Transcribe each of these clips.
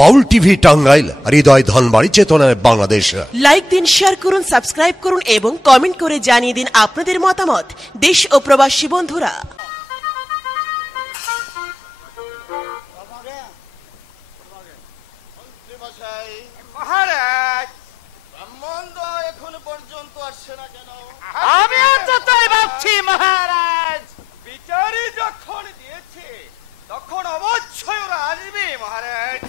বাউল TV Tangail, হৃদয় ধনবাড়ি, চেতনায় Bangladesh. Like দিন, share করুন, সাবস্ক্রাইব করুন এবং কমেন্ট করে জানিয়ে দিন আপনাদের মতামত। দেশ ও প্রবাসী বন্ধুরা, এখন পর্যন্ত আসছে না কেন? আমি তো তাই ভাবছি মহারাজ। বিচারি যখন দিয়েছে তখন অবশ্যই ওরা আসবে মহারাজ।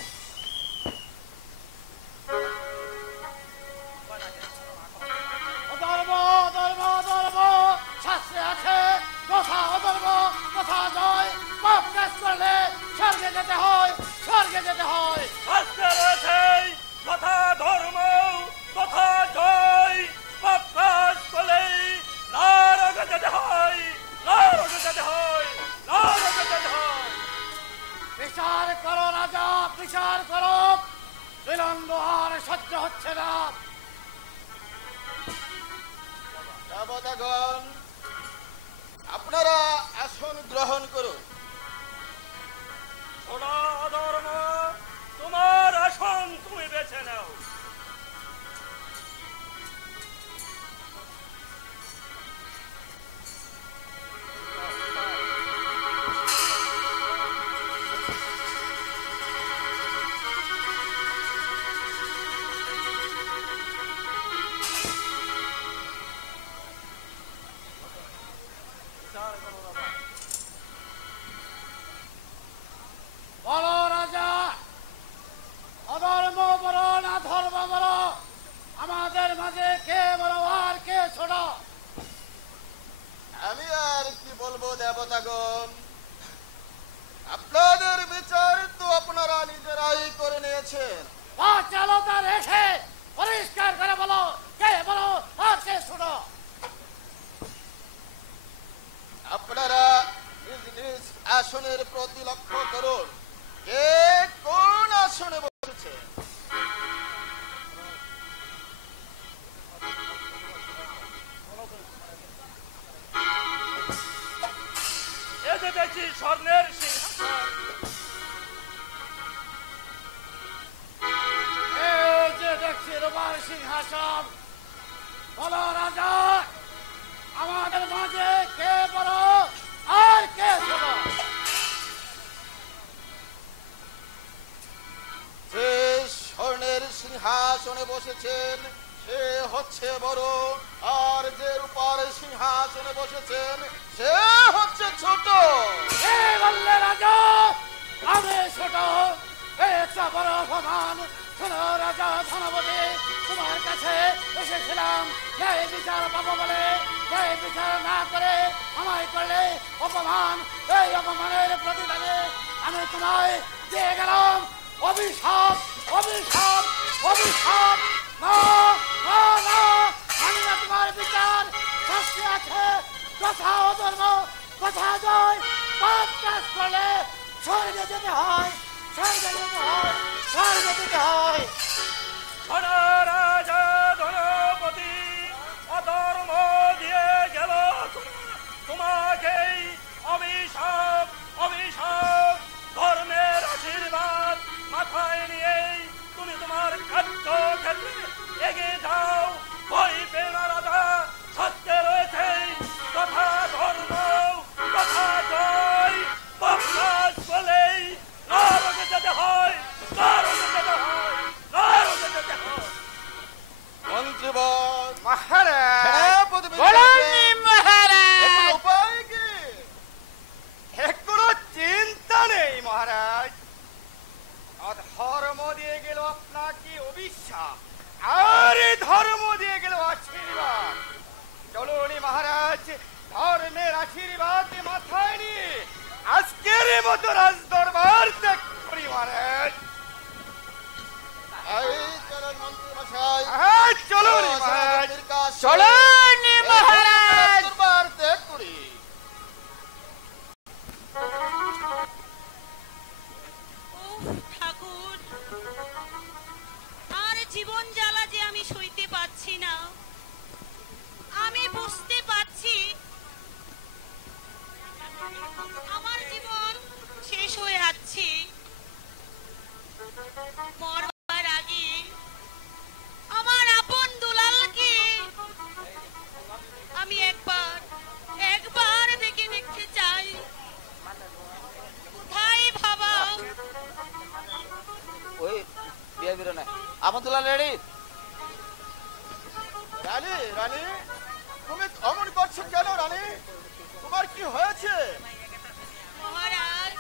অধর্ম অধর্ম অধর্ম শাস্ত্রে আছে, কথা অধর্ম কথা জয়। পাপ কাজ করলে স্বর্গে যেতে হয়, স্বর্গে যেতে হয়। শাস্ত্রে রয়েছে কথা ধর্ম কথা জয়। পাপ কাজ করলে নরকে যেতে হয়, নরকে যেতে হয়, নরকে যেতে হয়। বিচার করো রাজা, বিচার করো। বিলম্ব আর সহ্য হচ্ছে না। দেবতাগণ, আপনারা আসন গ্রহণ করুন। শোনো অধর্ম, তোমার আসন তুমি বেছে নাও। বলো রাজা, অধর্ম বলো না ধর্ম বলো, আমাদের মাঝে কে বড় আর কে ছোট? আমি আর কি বলবো দেবতাগণ, আপনাদের বিচার তো আপনারা নিজেরাই করে নিয়েছেন। বাচালতা রেখে পরিষ্কার করে বলো, কে বলো আর কে ছোট? আপনারা নিজ নিজ আসনের প্রতি লক্ষ্য করুন, কে কোন আসনে বসেছে। এ যে দেখছি স্বর্ণের সিংহাসন, এই যে দেখছি রূপার সিংহাসন। বলো রাজা, আমাদের মাঝে কে বড় আর কে ছোট? যে স্বর্ণের সিংহাসনে বসেছেন সে হচ্ছে বড়, আর যে রূপার সিংহাসনে বসেছেন সে হচ্ছে ছোট। কে বললে রাজা আমি ছোট? একটা বড় অপমান। শোনো রাজা ধনপতি, তোমার কাছে এসেছিলাম ন্যায় বিচার পাবো বলে। ন্যায় বিচার না করে আমায় করলে অপমান। এই অপমানের প্রতিদানে আমি তোমায় দিয়ে গেলাম অভিশাপ, অভিশাপ, অভিশাপ। না না না, আমি না তোমার বিচার। শাস্তি আছে, কথা অধর্ম কথা জয়। পাপ কাজ করলে স্বর্গে যেতে হয়, স্বর্গে যেতে হয়, স্বর্গে যেতে হয়। রাজা ধনপতি, অধর্ম দিয়ে গেল তোমাকেই অভিশাপ, অভিশাপ। ধর্মের আশীর্বাদ মাথায় নিয়েই তুমি তোমার কার্যক্ষেত্রে এগিয়ে যাও। ভয় পেও না রাজা, সত্যে রয়েছে কথা ধর্ম কথা জয়। পাপ কাজ করলেই নরকে যেতে হয়, নরকে যেতে হয়, নরকে যেতে হয়। মন্ত্রীবর মহারাজ, বলুন মহারাজ। উপায় কি? কোনো চিন্তা নেই মহারাজ। ধর্ম দিয়ে গেল আপনাকে অভিশাপ, আর ধর্ম দিয়ে গেল আশীর্বাদ। চলুন মহারাজ, ধর্মের আশীর্বাদ মাথায় নিয়ে আজকের মতো রাজ দরবার ত্যাগ করি মহারাজ। এই চলুন মন্ত্রী মশাই, চলুন মহারাজ, চলুন মহারাজ। দরবার ত্যাগ করি। ঠাকুর, আর জীবন জ্বালা যে আমি সইতে পারছি না। আমি বুঝতে পারছি আমার জীবন শেষ হয়ে যাচ্ছে। বেরোনে। আপন দুলাল রেডি? রানী রানী তুমি অমন করছো কেন রানী? তোমার কি হয়েছে? মহারাজ,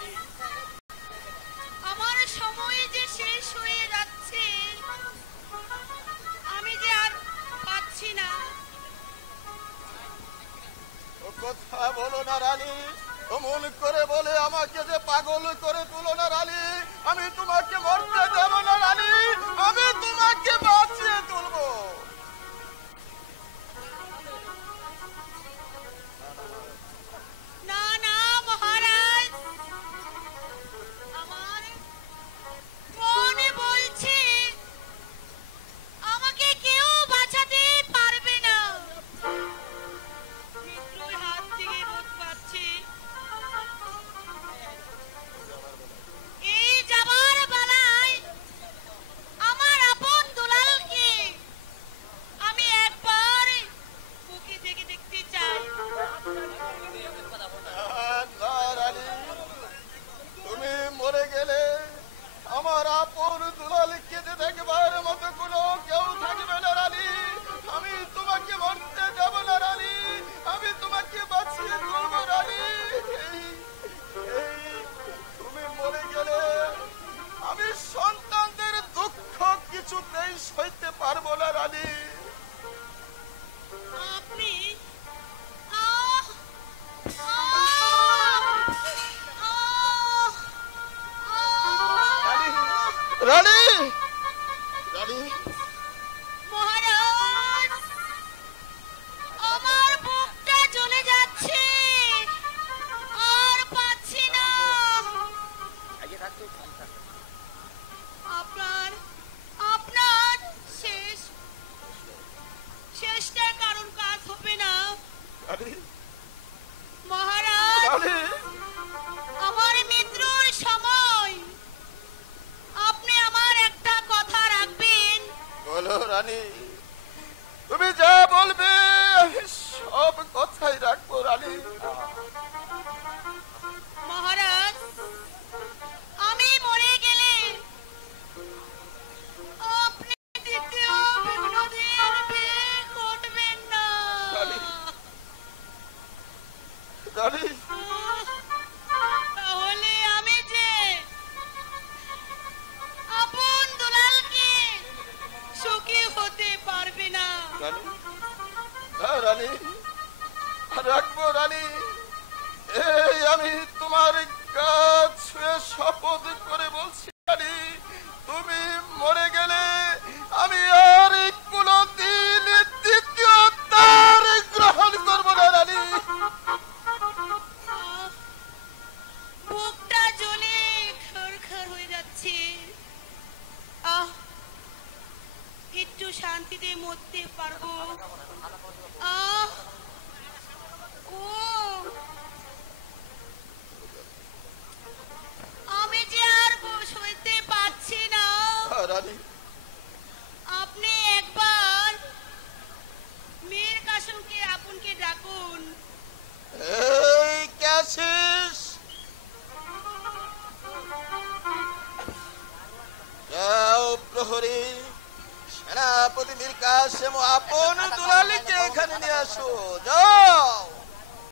আমার সময় যে শেষ হয়ে যাচ্ছে, আমি যে আর পাচ্ছি না। ও কথা বলো না রানী, অমন করে বলে আমাকে যে পাগল করে তুলো না রানী। আমি তোমাকে মরতে দেব না রানী, আমি তোমাকে বাঁচিয়ে তুলবো। না না মহারাজ, আমার মনে বলছে আমাকে কেউ বাঁচাতে পারবে না। মৃত্যুর হাত থেকে বোধ পাচ্ছি এই যাবার বেলায় আমার আপন দুলালকে আমি একবার বুকে থেকে দেখতে চাই। না রানী, তুমি মরে গেলে আমার আপন দুলালকে যে দেখবার মতো কোনো কেউ থাকবে না রানী। আমি তোমাকে মরতে দেব না রানী, আমি তোমাকে বাঁচিয়ে তুলবো রানী। তুমি মরে গেলে আমি সন্তানদের দুঃখ কিছুতেই সইতে পারবো না রানী। আপনি আহ আহ আহ রানী আহ রানী রানী মহারাজ, আমার বুকটা চলে যাচ্ছে, আর পাচ্ছি না। আপনার আপনার শেষটা কারণ কাজ হবে না রানী মহারাজ। রানী আমার মৃত্যুর সময় আপনি আমার একটা কথা রাখবেন। বলো রানী, তুমি যা বলবে আমি সব কথাই রাখবো রানী। মহারাজ, আমি মরে গেলে আপনি দ্বিতীয় বিনোদিনীর বিয়ে করবেন না। রানী রানী তাহলে আমি যে আপন দুলালকে সুখী হতে পারবে না। রানী হ্যাঁ রানী, রাখবো রানী। এই আমি তোমার কাছে ছুঁয়ে শপথ করে বলছি রানী, তুমি মরে গেলে আমি আর কোনদিন দ্বিতীয় তার গ্রহণ করবো না রানী। বুকটা জ্বলে খরখর হয়ে যাচ্ছে। একটু শান্তিতে মরতে পারবো। ও আমি যে আর সইতে পারছি না। রানী আপনি একবার মীর কাসেমকে আপনকে ডাকুন। এই ক্যাসিস যাও প্রহরী, সেনাপতি মীর কাসেম আপন দুলালকে এখানে নিয়ে আসো। যাও।